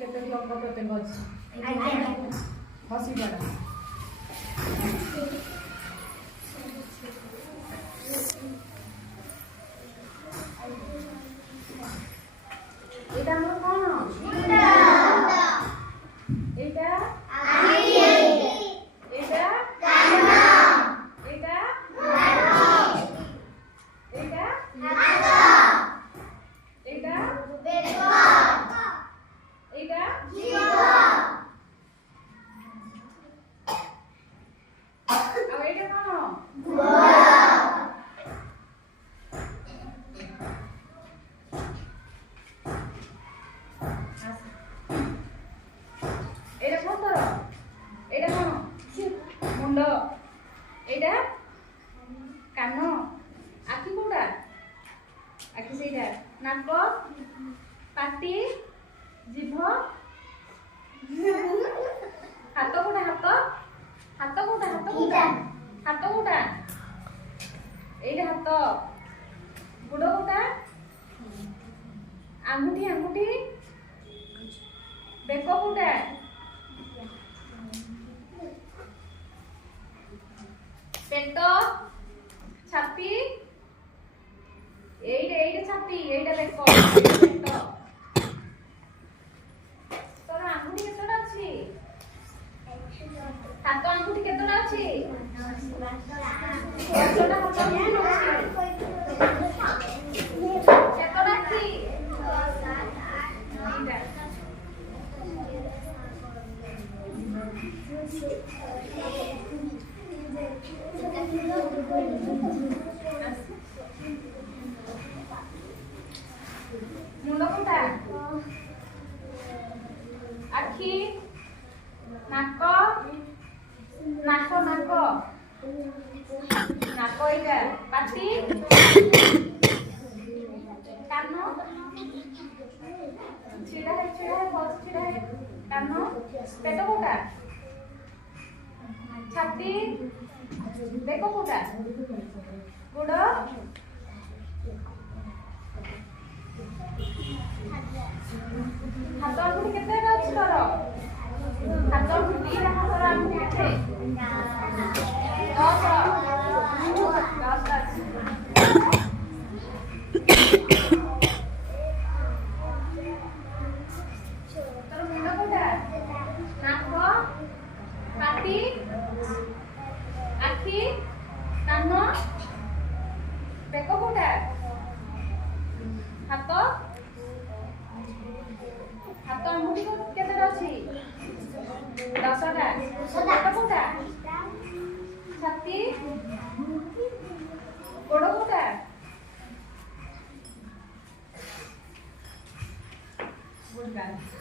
କେତେ ଅଙ୍ଗ ପ୍ରତ୍ୟଙ୍ଗ ଅଛି? ବସି ପଡ଼। ଏଇଟା ଆମର କଣ? ଏଇଟା ଏଇଟା ଏଇଟା ଏଇଟା ଏଇଟା ଏଇଟା ଆଉ ଏଇଟା କଣ? ଏଇଟା କଣ? ଏଇଟା କଣ? ମୁଣ୍ଡ। ଏଇଟା କାନ। ଆଖି କୋଉଟା? ଆଖି ସେଇଟା। ନାକ, ପାଟି, ଜିଭ, ହାତ କୋଉଟା? ହାତ ହାତ କୋଉଟା? ହାତ କୋଉଟା? ହାତ କୋଉଟା? ଏଇଟା ହାତ। ଗୋଡ଼ କୋଉଟା? ଆଙ୍ଗୁଠି ଆଙ୍ଗୁଠି। ବେକ କୋଉଟା? ପେଟ, ଛାତି। ଏଇଟା ଛାତି, ଏଇଟା ବେକ, ଏଇଟା ପେଟ। ତୋର ଆଙ୍ଗୁଠି କେତେଟା ଅଛି? ହାତ ଆଙ୍ଗୁଠି କେତେଟା ଅଛି? 10ଟା ହାତ ଆଙ୍ଗୁଠି ଅଛି। କେତେଟା ଆଖି? 2ଟା। ମୁଣ୍ଡ କୋଉଟା? ଆଖି, ନାକ, ନାକ ନାକ ନାକ ଏଇଟା। ପାଟି, କାନ, ଛିଡ଼ା ହେ ବସ ଛିଡ଼ା ହେ। କାନ, ପେଟ କୋଉଟା? ଛାତି, ବେକ କୋଉଟା? ଗୋଡ଼, ହାତ ଆଙ୍ଗୁଠି କେତେଟା ଅଛି ତୋର? ହାତ ଆଙ୍ଗୁଠି 2ଟା ହାତର ଆଙ୍ଗୁଠି କେତେ? 10ଟା ଅଛି। ତୋର ମୁଣ୍ଡ କୋଉଟା? ନାକ, ପାଟି, ଆଖି, କାନ, ବେକ କୋଉଟା? ହାତ ହାତ ଆଙ୍ଗୁଠି କେତେଟା ଅଛି? 10ଟା। ପେଟ କୋଉଟା? ଛାତି, ଗୋଡ଼ କୋଉଟା? ଗୁଡ ଗାର୍ଲ।